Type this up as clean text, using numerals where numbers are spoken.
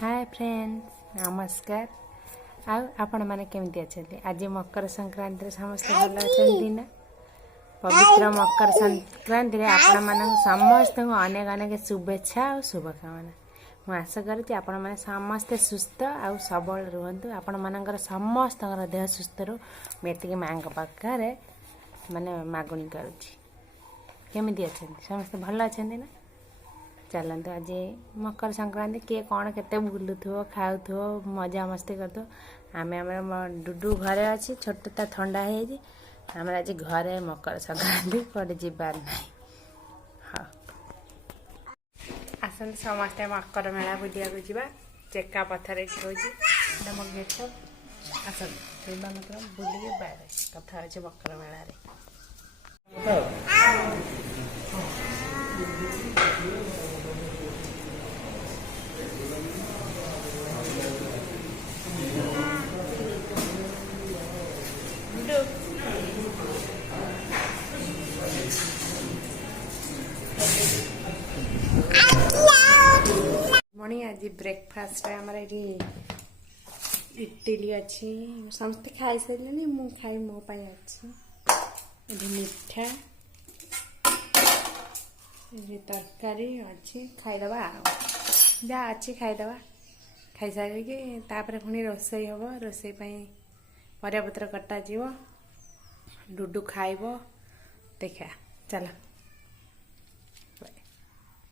Hi friends नमस्कार। आपण मैंने केमती अच्छा आज मकर संक्रांति समस्त भल अच्छा ना। पवित्र मकर संक्रांति आपण मान समस्त अनेक अनेक शुभेच्छा और शुभकामना। मुझे आशा करुँच आपण मैंने समस्ते सुस्थ और सबल रुहतु। आपण मानकर समस्त देह सुस्थ रू मुझे माँ पाखे माने मागुणी करुँच। केमी अच्छा समस्त भल अच्छा ना। चलते आज मकर संक्रांति किए कौन केते बुलुथो खाऊ मजा मस्ती करथो। आम डुडू घरे अच्छी छोटा ठंडा है आम आज घरे मकर संक्रांति कड़े जीवार ना। हाँ आसते समस्ते मकर मेला बुलिया जा चेका पथर हो गेट आस मतलब बुलिक बारे कथा अच्छे मकर मेल मणि आज ब्रेकफास्ट आमर ये इडली अच्छी समस्ते खाई सारे मु खाई मो अच्छी मिठा ये तरकारी अच्छी खाईदबा जहाँ अच्छी खाईदबा खाई सारिकी तापर पुणी रोसई हम रोसई परियापत्र कटा जीव डुडू खाइब देखा चल।